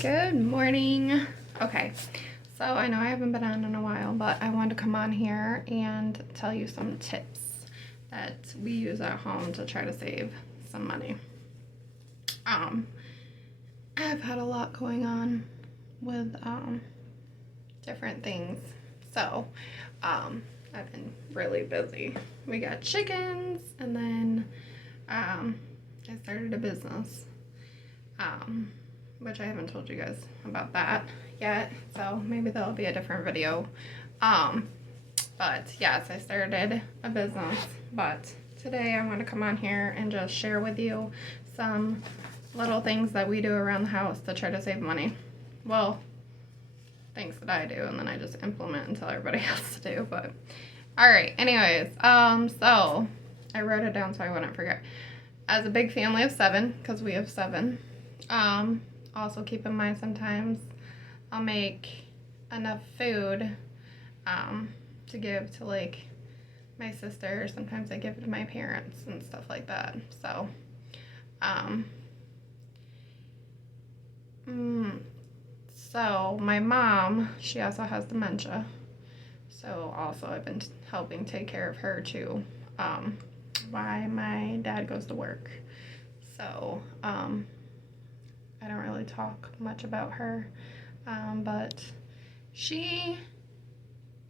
Good morning. Okay, so I know I haven't been on in a while, but I wanted to come on here and tell you some tips that we use at home to try to save some money. I've had a lot going on with different things, so I've been really busy. We got chickens, and then I started a business. Which I haven't told you guys about that yet, so maybe that'll be a different video. But yes, I started a business, but today I want to come on here and just share with you some little things that we do around the house to try to save money. Well, things that I do, and then I just implement and tell everybody else to do, but all right, anyways, so I wrote it down so I wouldn't forget. As a big family of 7, because we have 7, also keep in mind sometimes I'll make enough food to give to like my sister. Sometimes I give it to my parents and stuff like that. So so my mom, she also has dementia, so also I've been helping take care of her too, while my dad goes to work. So I don't really talk much about her, but she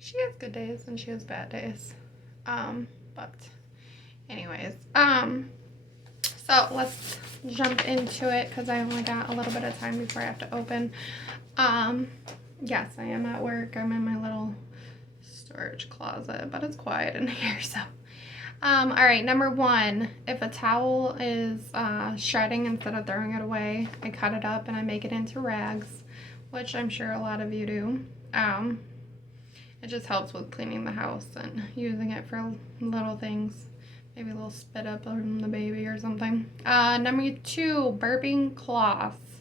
has good days and she has bad days. But anyways, so let's jump into it because I only got a little bit of time before I have to open. Yes, I am at work. I'm in my little storage closet, but it's quiet in here, so. All right, number 1, if a towel is shredding, instead of throwing it away, I cut it up and I make it into rags, which I'm sure a lot of you do. It just helps with cleaning the house and using it for little things, maybe a little spit up on the baby or something. Number 2, burping cloths.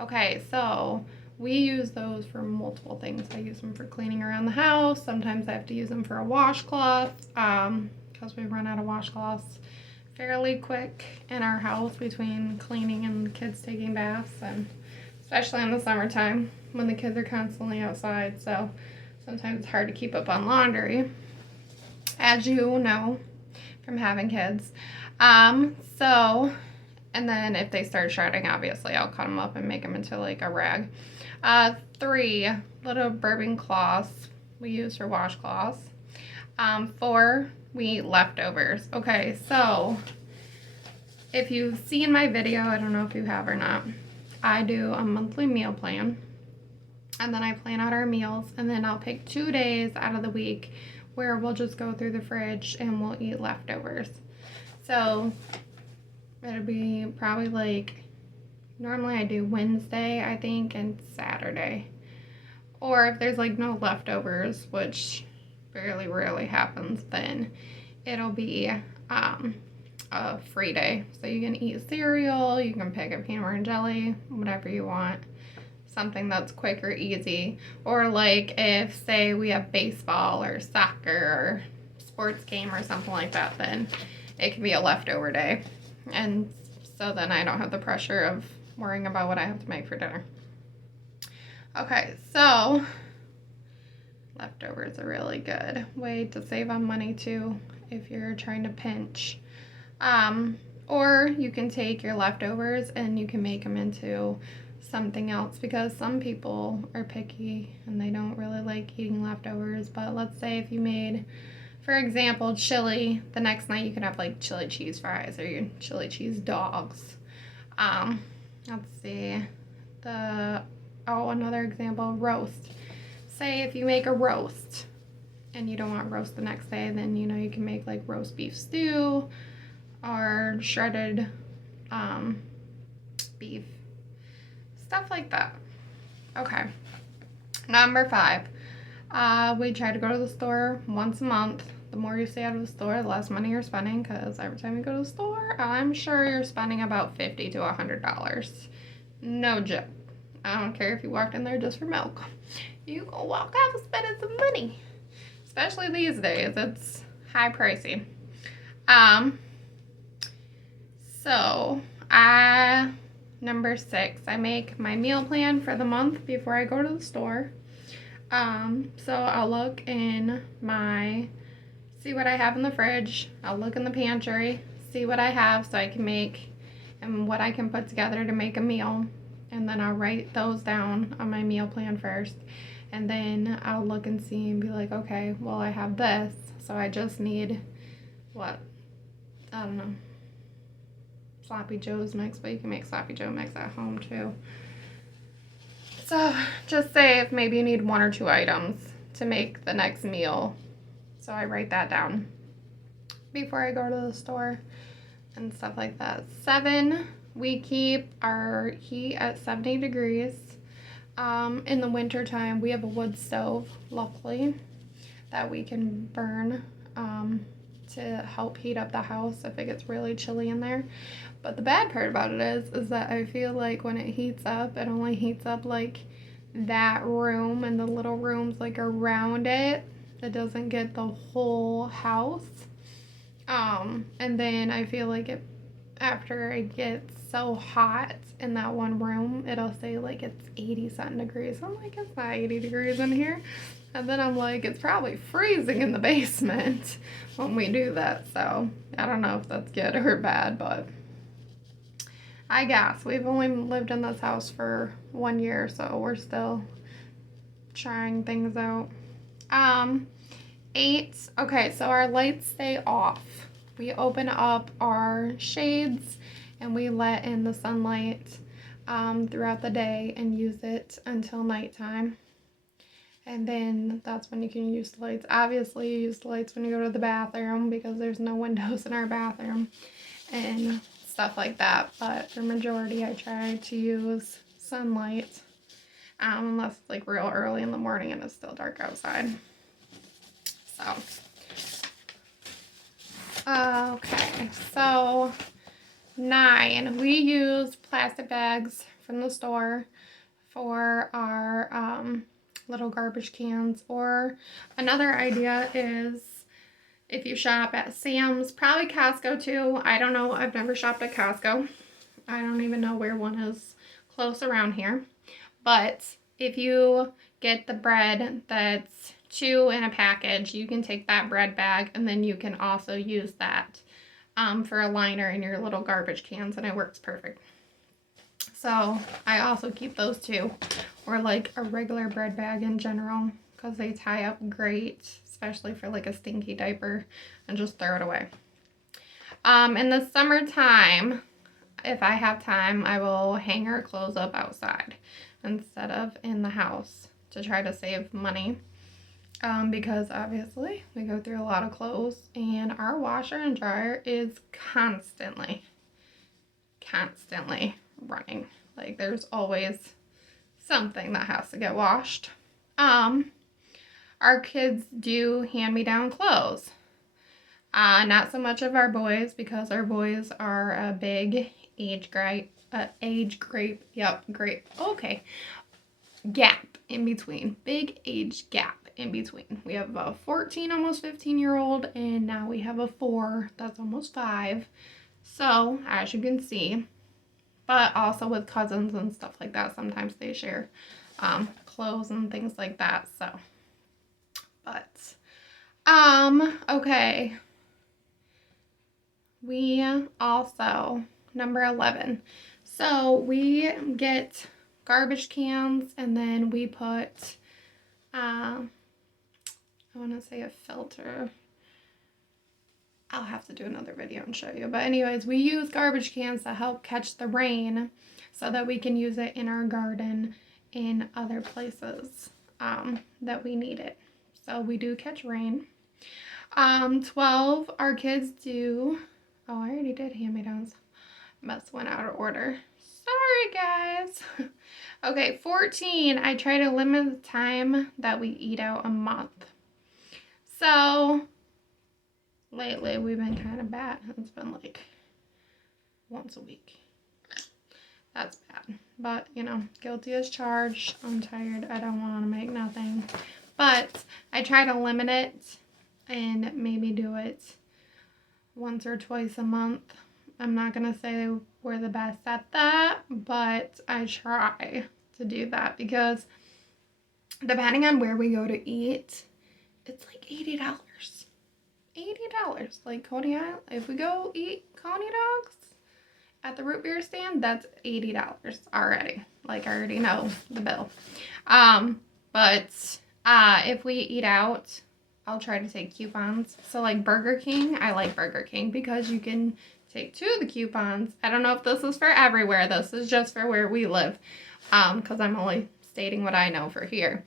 Okay, so we use those for multiple things. I use them for cleaning around the house. Sometimes I have to use them for a washcloth. Because we run out of washcloths fairly quick in our house between cleaning and kids taking baths, and especially in the summertime when the kids are constantly outside, so sometimes it's hard to keep up on laundry, as you know from having kids. So, and then if they start shredding, obviously I'll cut them up and make them into like a rag. 3, little burping cloths we use for washcloths. 4, we eat leftovers. Okay, so if you've seen my video, I don't know if you have or not, I do a monthly meal plan, and then I plan out our meals, and then I'll pick 2 days out of the week where we'll just go through the fridge and we'll eat leftovers. So it'll be probably like, normally I do Wednesday, I think, and Saturday. Or if there's like no leftovers, which fairly rarely happens, then it'll be a free day. So you can eat cereal, you can pick up peanut butter and jelly, whatever you want. Something that's quick or easy. Or like if, say, we have baseball or soccer or sports game or something like that, then it can be a leftover day. And so then I don't have the pressure of worrying about what I have to make for dinner. Okay, so leftovers are a really good way to save on money too if you're trying to pinch. Or you can take your leftovers and you can make them into something else, because some people are picky and they don't really like eating leftovers. But let's say if you made, for example, chili, the next night you can have like chili cheese fries or your chili cheese dogs. Let's see, another example, roast. Say if you make a roast and you don't want roast the next day, then you can make like roast beef stew or shredded beef, stuff like that. Okay, number 5, we try to go to the store once a month. The more you stay out of the store, the less money you're spending, because every time you go to the store, I'm sure you're spending about $50 to $100. No joke. I don't care if you walked in there just for milk. You gonna walk out spending some money. Especially these days, it's high pricey. So number 6, I make my meal plan for the month before I go to the store. So I'll look in see what I have in the fridge. I'll look in the pantry, see what I have so I can make and what I can put together to make a meal. And then I'll write those down on my meal plan first. And then I'll look and see and be like, okay, well, I have this. So I just need, what? I don't know. Sloppy Joe's mix, but you can make Sloppy Joe mix at home too. So just say if maybe you need 1 or 2 items to make the next meal. So I write that down before I go to the store and stuff like that. 7, we keep our heat at 70 degrees. In the winter time, we have a wood stove, luckily, that we can burn to help heat up the house if it gets really chilly in there. But the bad part about it is that I feel like when it heats up, it only heats up like that room and the little rooms like around it. It doesn't get the whole house. And then I feel like after it gets so hot in that one room, it'll say like it's 80-something degrees. I'm like, it's not 80 degrees in here. And then I'm like, it's probably freezing in the basement when we do that. So I don't know if that's good or bad, but I guess we've only lived in this house for 1 year, so we're still trying things out. 8, okay, so our lights stay off. We open up our shades and we let in the sunlight throughout the day and use it until nighttime. And then that's when you can use the lights. Obviously, you use the lights when you go to the bathroom because there's no windows in our bathroom and stuff like that. But for majority, I try to use sunlight unless it's like real early in the morning and it's still dark outside. So, okay, so 9, we use plastic bags from the store for our little garbage cans. Or another idea is if you shop at Sam's, probably Costco too. I don't know. I've never shopped at Costco. I don't even know where one is close around here. But if you get the bread that's 2 in a package, you can take that bread bag and then you can also use that for a liner in your little garbage cans, and it works perfect. So I also keep those too, or like a regular bread bag in general, because they tie up great, especially for like a stinky diaper, and just throw it away. In the summertime, if I have time, I will hang our clothes up outside instead of in the house to try to save money. Because obviously we go through a lot of clothes and our washer and dryer is constantly running. Like there's always something that has to get washed. Our kids do hand-me-down clothes. Not so much of our boys because our boys are a big gap in between. Big age gap in between. We have a 14, almost 15-year-old, and now we have a 4 that's almost 5. So, as you can see, but also with cousins and stuff like that, sometimes they share clothes and things like that. So, but, okay. We also, number 11. So, we get garbage cans and then we put, I want to say a filter. I'll have to do another video and show you. But anyways, we use garbage cans to help catch the rain so that we can use it in our garden in other places that we need it. So we do catch rain. 12, our kids do, oh, I already did hand-me-downs. Must went out of order. Sorry, guys. Okay, 14, I try to limit the time that we eat out a month. So, lately we've been kind of bad. It's been like once a week. That's bad. But, you know, guilty as charged. I'm tired. I don't want to make nothing. But I try to limit it and maybe do it once or twice a month. I'm not going to say we're the best at that, but I try to do that because depending on where we go to eat, it's like $80. $80. Like Coney Island, if we go eat Coney dogs at the root beer stand, that's $80 already. Like, I already know the bill. But if we eat out, I'll try to take coupons. So like Burger King, I like Burger King because you can take 2 of the coupons. I don't know if this is for everywhere. This is just for where we live. Because I'm only stating what I know for here.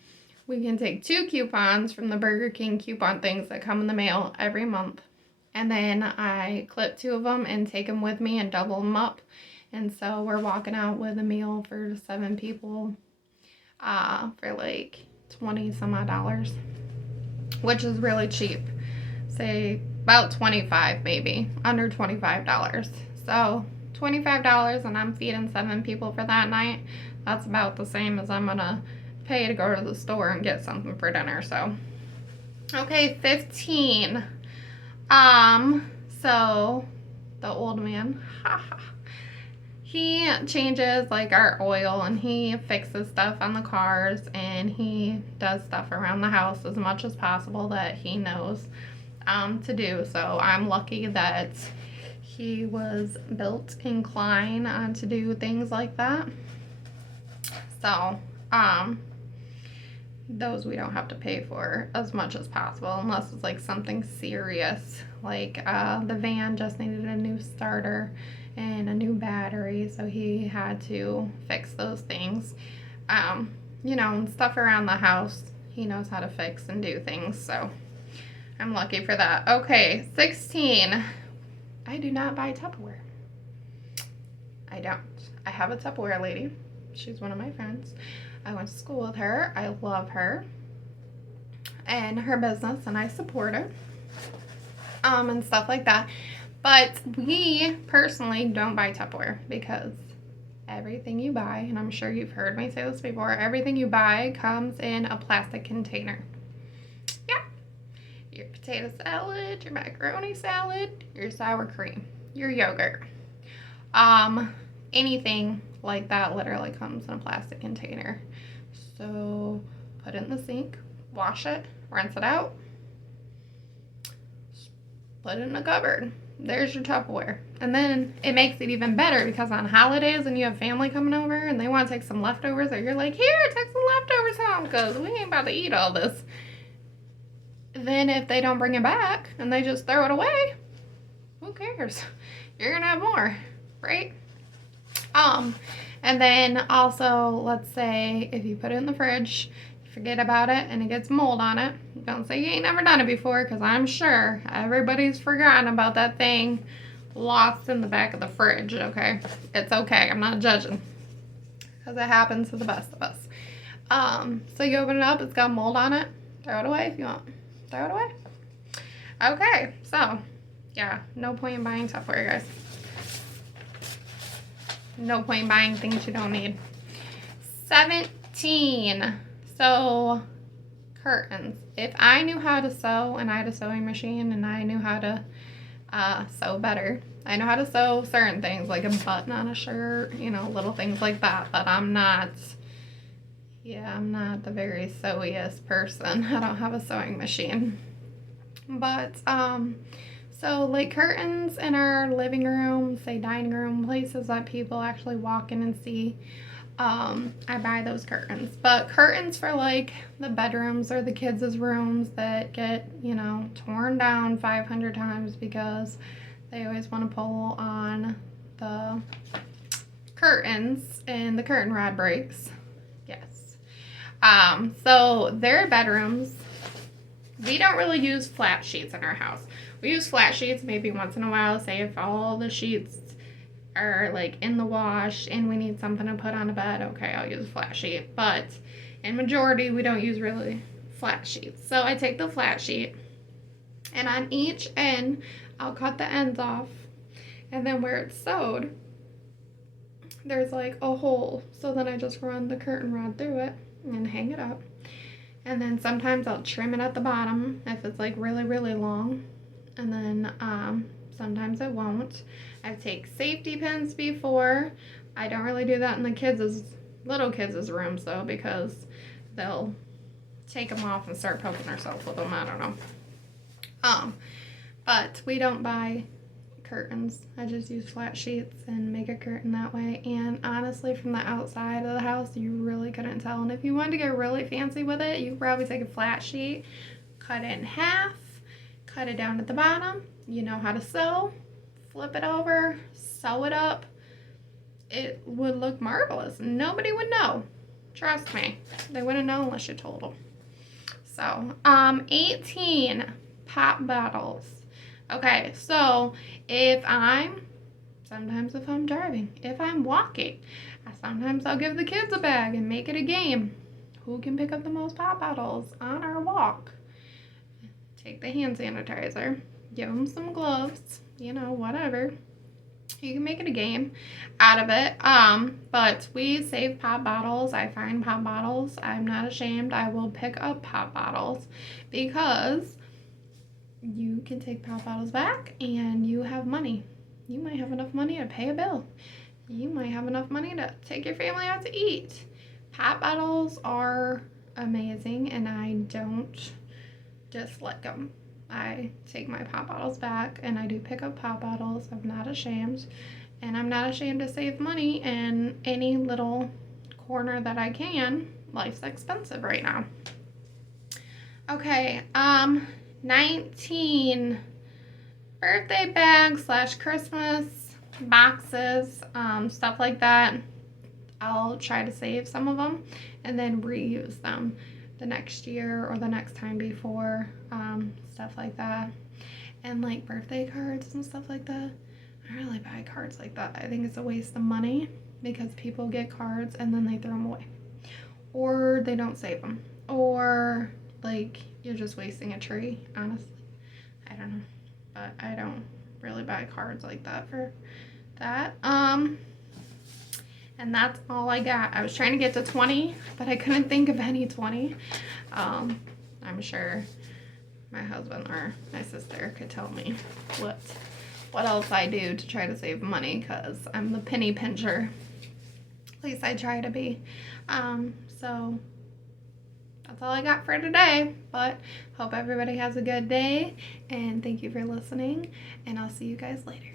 We can take 2 coupons from the Burger King coupon things that come in the mail every month. And then I clip 2 of them and take them with me and double them up. And so we're walking out with a meal for 7 people for like 20 some odd dollars, which is really cheap. Say about 25 maybe, under $25. So $25 and I'm feeding 7 people for that night. That's about the same as I'm gonna pay to go to the store and get something for dinner. So okay, 15. So the old man, he changes like our oil and he fixes stuff on the cars and he does stuff around the house as much as possible that he knows to do. So I'm lucky that he was built inclined to do things like that. So those we don't have to pay for as much as possible unless it's like something serious, like the van just needed a new starter and a new battery, so he had to fix those things. You know, and stuff around the house he knows how to fix and do things, so I'm lucky for that. Okay, 16. I do not buy Tupperware. I don't. I have a Tupperware lady. She's one of my friends. I went to school with her. I love her and her business, and I support her and stuff like that. But we personally don't buy Tupperware because everything you buy, and I'm sure you've heard me say this before, everything you buy comes in a plastic container. Yeah. Your potato salad, your macaroni salad, your sour cream, your yogurt. Anything like that literally comes in a plastic container. So put it in the sink, wash it, rinse it out, put it in a cupboard. There's your Tupperware. And then it makes it even better because on holidays and you have family coming over and they want to take some leftovers, or you're like, here, take some leftovers home because we ain't about to eat all this. Then if they don't bring it back and they just throw it away, who cares? You're gonna have more, right? And then also, let's say if you put it in the fridge, forget about it, and it gets mold on it. Don't say you ain't never done it before, because I'm sure everybody's forgotten about that thing lost in the back of the fridge, okay? It's okay. I'm not judging, because it happens to the best of us. So you open it up, it's got mold on it. Throw it away if you want. Throw it away. Okay, so, yeah, no point in buying Tupperware, guys. No point in buying things you don't need. 17. So, curtains. If I knew how to sew and I had a sewing machine and I knew how to sew better, I know how to sew certain things like a button on a shirt, you know, little things like that, but I'm not the very sewiest person. I don't have a sewing machine. But, so like curtains in our living room, say dining room, places that people actually walk in and see, I buy those curtains. But curtains for like the bedrooms or the kids' rooms that get, you know, torn down 500 times because they always want to pull on the curtains and the curtain rod breaks. Yes. So their bedrooms, we don't really use flat sheets in our house. We use flat sheets maybe once in a while, say if all the sheets are like in the wash and we need something to put on a bed, okay, I'll use a flat sheet. But in majority, we don't use really flat sheets. So I take the flat sheet and on each end, I'll cut the ends off. And then where it's sewed, there's like a hole. So then I just run the curtain rod through it and hang it up. And then sometimes I'll trim it at the bottom if it's like really, really long. And then sometimes I won't. I've taken safety pins before. I don't really do that in the little kids' rooms though, because they'll take them off and start poking themselves with them. I don't know. But we don't buy curtains. I just use flat sheets and make a curtain that way. And honestly, from the outside of the house, you really couldn't tell. And if you wanted to get really fancy with it, you could probably take a flat sheet, cut it in half, cut it down at the bottom. You know how to sew. Flip it over, sew it up. It would look marvelous. Nobody would know. Trust me. They wouldn't know unless you told them. So, 18 pop bottles. Okay, so sometimes if I'm driving, if I'm walking, sometimes I'll give the kids a bag and make it a game. Who can pick up the most pop bottles on our walk? Take the hand sanitizer, give them some gloves, whatever. You can make it a game out of it. But we save pop bottles. I find pop bottles. I'm not ashamed. I will pick up pop bottles because you can take pop bottles back and you have money. You might have enough money to pay a bill. You might have enough money to take your family out to eat. Pop bottles are amazing, and I don't just lick them. I take my pop bottles back, and I do pick up pop bottles. I'm not ashamed, and I'm not ashamed to save money in any little corner that I can. Life's expensive right now. Okay, 19 birthday bags / Christmas boxes, stuff like that. I'll try to save some of them and then reuse them the next year or the next time before, stuff like that. And like birthday cards and stuff like that, I don't really buy cards like that. I think it's a waste of money because people get cards and then they throw them away, or they don't save them, or like you're just wasting a tree. Honestly, I don't know, but I don't really buy cards like that for that. And that's all I got. I was trying to get to 20, but I couldn't think of any 20. I'm sure my husband or my sister could tell me what else I do to try to save money, because I'm the penny pincher. At least I try to be. So that's all I got for today, but hope everybody has a good day, and thank you for listening, and I'll see you guys later.